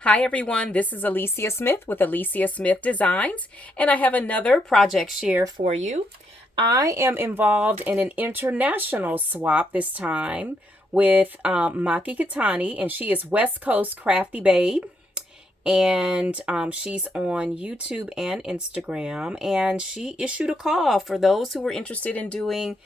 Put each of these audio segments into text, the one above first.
Hi everyone, this is Alicia Smith with Alicia Smith Designs, and I have another project share for you. I am involved in an international swap this time with Maki Katani, and she is West Coast Crafty Babe, and she's on YouTube and Instagram, and she issued a call for those who were interested in doing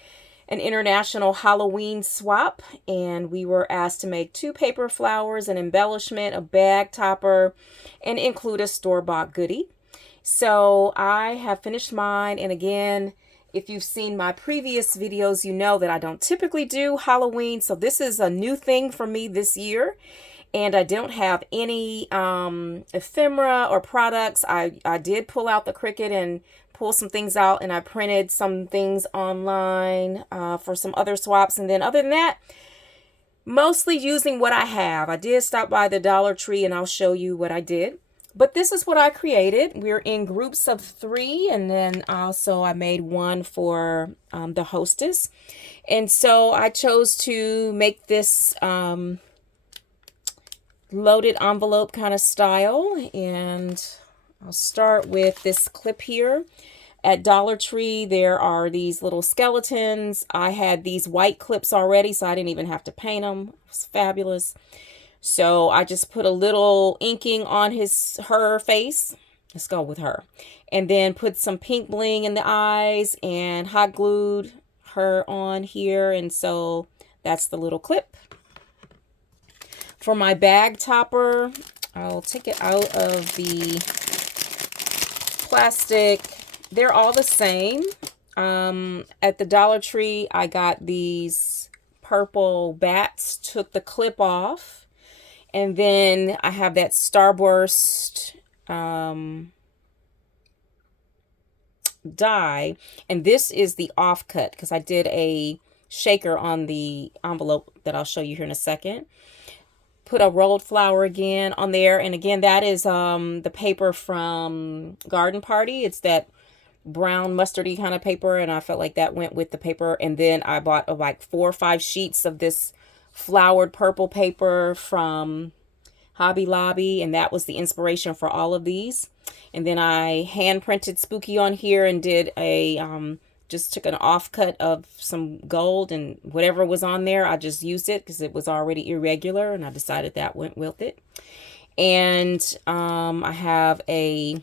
an international Halloween swap, and we were asked to make two paper flowers, an embellishment, a bag topper, and include a store-bought goodie. So I have finished mine, and again, if you've seen my previous videos, you know that I don't typically do Halloween, so this is a new thing for me this year. And I don't have any ephemera or products. I did pull out the Cricut and pull some things out, and I printed some things online for some other swaps. And then other than that, mostly using what I have. I did stop by the Dollar Tree, and I'll show you what I did. But this is what I created. We're in groups of 3, and then also I made one for the hostess. And so I chose to make this loaded envelope kind of style, and I'll start with this clip here. At Dollar Tree there are these little skeletons. I had these white clips already, so I didn't even have to paint them. It was fabulous. So I just put a little inking on her face. Let's go with her. And then put some pink bling in the eyes and hot glued her on here, and so that's the little clip. For my bag topper, I'll take it out of the plastic. They're all the same. At the Dollar Tree, I got these purple bats, took the clip off, and then I have that Starburst die, and this is the offcut because I did a shaker on the envelope that I'll show you here in a second. Put a rolled flower again on there, and again that is the paper from Garden Party. It's that brown mustardy kind of paper, and I felt like that went with the paper. And then I bought like 4 or 5 sheets of this flowered purple paper from Hobby Lobby, and that was the inspiration for all of these. And then I hand printed Spooky on here and did a just took an offcut of some gold, and whatever was on there, I just used it because it was already irregular, and I decided that went with it. And I have a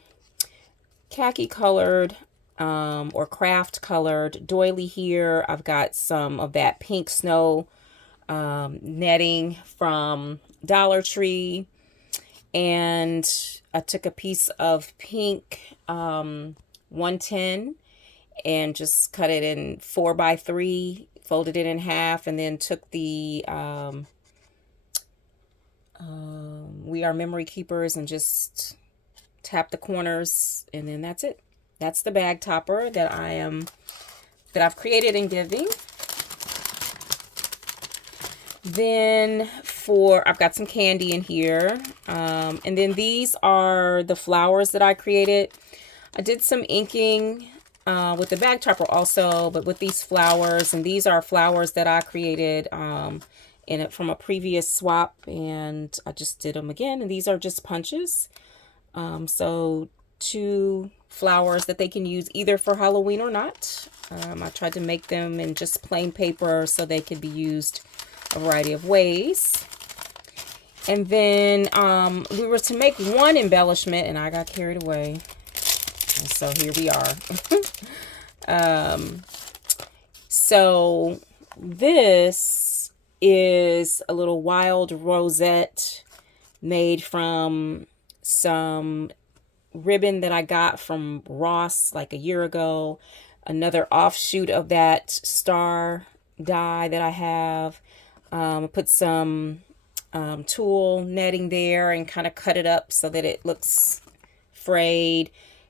khaki colored or craft colored doily here. I've got some of that pink snow netting from Dollar Tree, and I took a piece of pink 110 and just cut it in 4x3, folded it in half, and then took the We Are Memory Keepers and just tapped the corners, and then that's it. That's the bag topper that I've created and giving. Then I've got some candy in here, and then these are the flowers that I created. I did some inking with the bag topper also, but with these flowers, and these are flowers that I created in it from a previous swap, and I just did them again, and these are just punches. So 2 flowers that they can use either for Halloween or not. I tried to make them in just plain paper so they could be used a variety of ways. And then we were to make one embellishment, and I got carried away. And so here we are. So this is a little wild rosette made from some ribbon that I got from Ross like a year ago. Another offshoot of that star die that I have. Put some tulle netting there and kind of cut it up so that it looks frayed.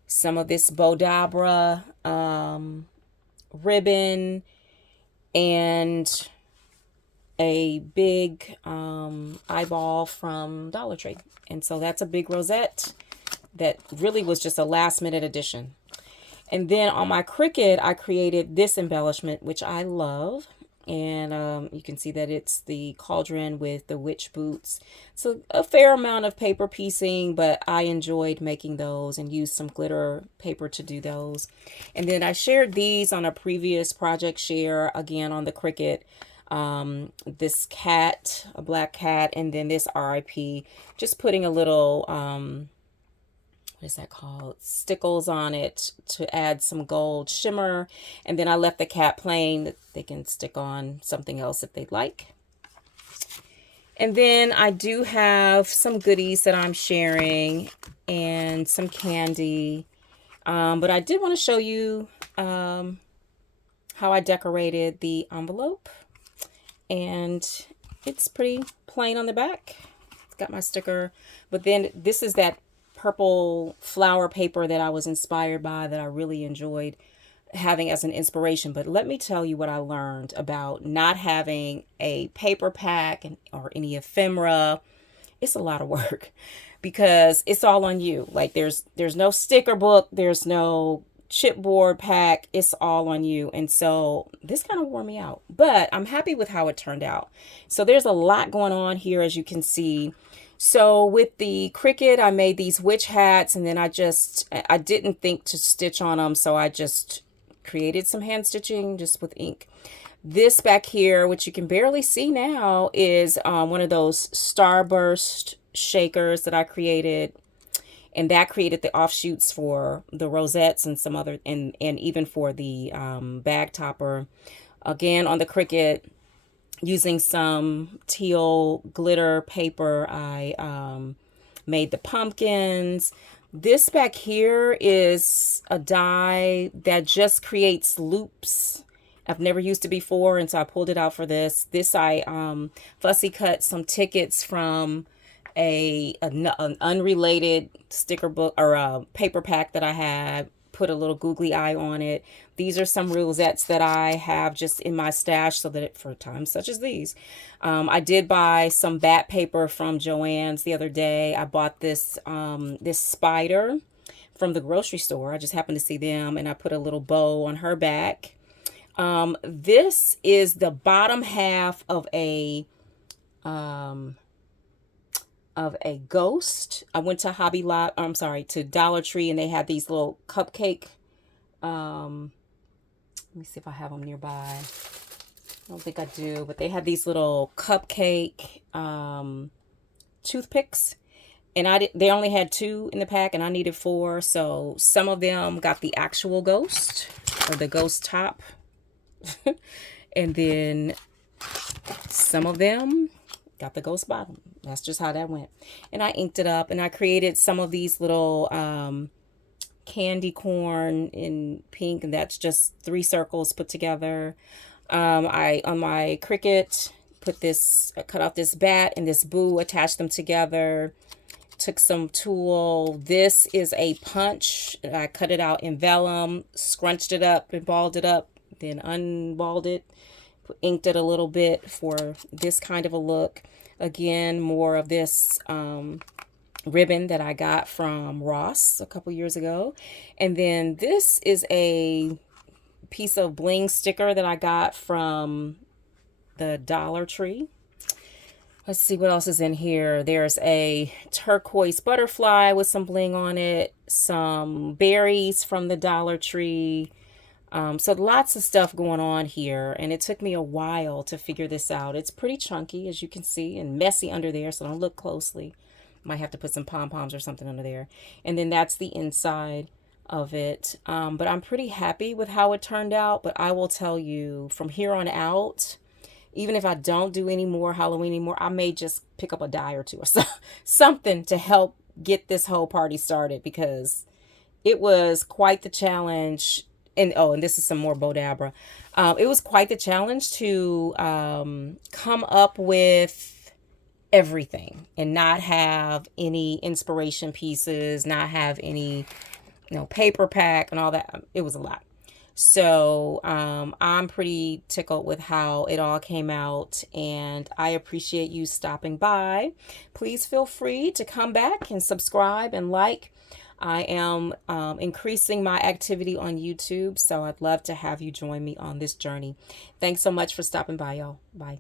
Some of this Bodabra ribbon, and a big eyeball from Dollar Tree. And so that's a big rosette that really was just a last minute addition. And then on my Cricut, I created this embellishment, which I love. And you can see that it's the cauldron with the witch boots. So a fair amount of paper piecing, but I enjoyed making those and used some glitter paper to do those. And then I shared these on a previous project share, again on the Cricut. This cat, a black cat, and then this RIP, just putting a little what is that called, stickles on it to add some gold shimmer. And then I left the cat plain. They can stick on something else if they'd like. And then I do have some goodies that I'm sharing and some candy. But I did want to show you how I decorated the envelope. And it's pretty plain on the back. It's got my sticker. But then this is that purple flower paper that I was inspired by, that I really enjoyed having as an inspiration. But let me tell you what I learned about not having a paper pack or any ephemera. It's a lot of work because it's all on you. Like there's no sticker book, there's no chipboard pack, it's all on you. And so this kind of wore me out, but I'm happy with how it turned out. So there's a lot going on here, as you can see. So with the Cricut, I made these witch hats, and then I didn't think to stitch on them, so I just created some hand stitching just with ink. This back here, which you can barely see now, is one of those starburst shakers that I created, and that created the offshoots for the rosettes and some other, and even for the bag topper. Again, on the Cricut, using some teal glitter paper, I made the pumpkins. This back here is a die that just creates loops. I've never used it before, and so I pulled it out for this. This I fussy cut some tickets from an unrelated sticker book or a paper pack that I had. Put a little googly eye on it. These are some rosettes that I have just in my stash so that for times such as these. I did buy some bat paper from Joann's the other day. I bought this this spider from the grocery store. I just happened to see them, and I put a little bow on her back. This is the bottom half of a ghost. I went to to Dollar Tree, and they had these little cupcake. Let me see if I have them nearby. I don't think I do, but they had these little cupcake toothpicks, and they only had 2 in the pack, and I needed 4. So some of them got the actual ghost or the ghost top, and then some of them got the ghost bottom. That's just how that went. And I inked it up, and I created some of these little candy corn in pink, and that's just 3 circles put together. I, on my Cricut, cut off this bat and this boo, attached them together, took some tulle. This is a punch. I cut it out in vellum, scrunched it up and balled it up, then unballed it, inked it a little bit for this kind of a look. Again, more of this ribbon that I got from Ross a couple years ago. And then this is a piece of bling sticker that I got from the Dollar Tree. Let's see what else is in here. There's a turquoise butterfly with some bling on it, some berries from the Dollar Tree. So lots of stuff going on here, and it took me a while to figure this out. It's pretty chunky, as you can see, and messy under there, so don't look closely. Might have to put some pom-poms or something under there. And then that's the inside of it. But I'm pretty happy with how it turned out. But I will tell you, from here on out, even if I don't do any more Halloween anymore, I may just pick up a die or 2 or something to help get this whole party started, because it was quite the challenge. And this is some more Bodabra. It was quite the challenge to come up with everything and not have any inspiration pieces, not have any, paper pack and all that. It was a lot. So I'm pretty tickled with how it all came out, and I appreciate you stopping by. Please feel free to come back and subscribe and like. I am increasing my activity on YouTube, so I'd love to have you join me on this journey. Thanks so much for stopping by, y'all. Bye.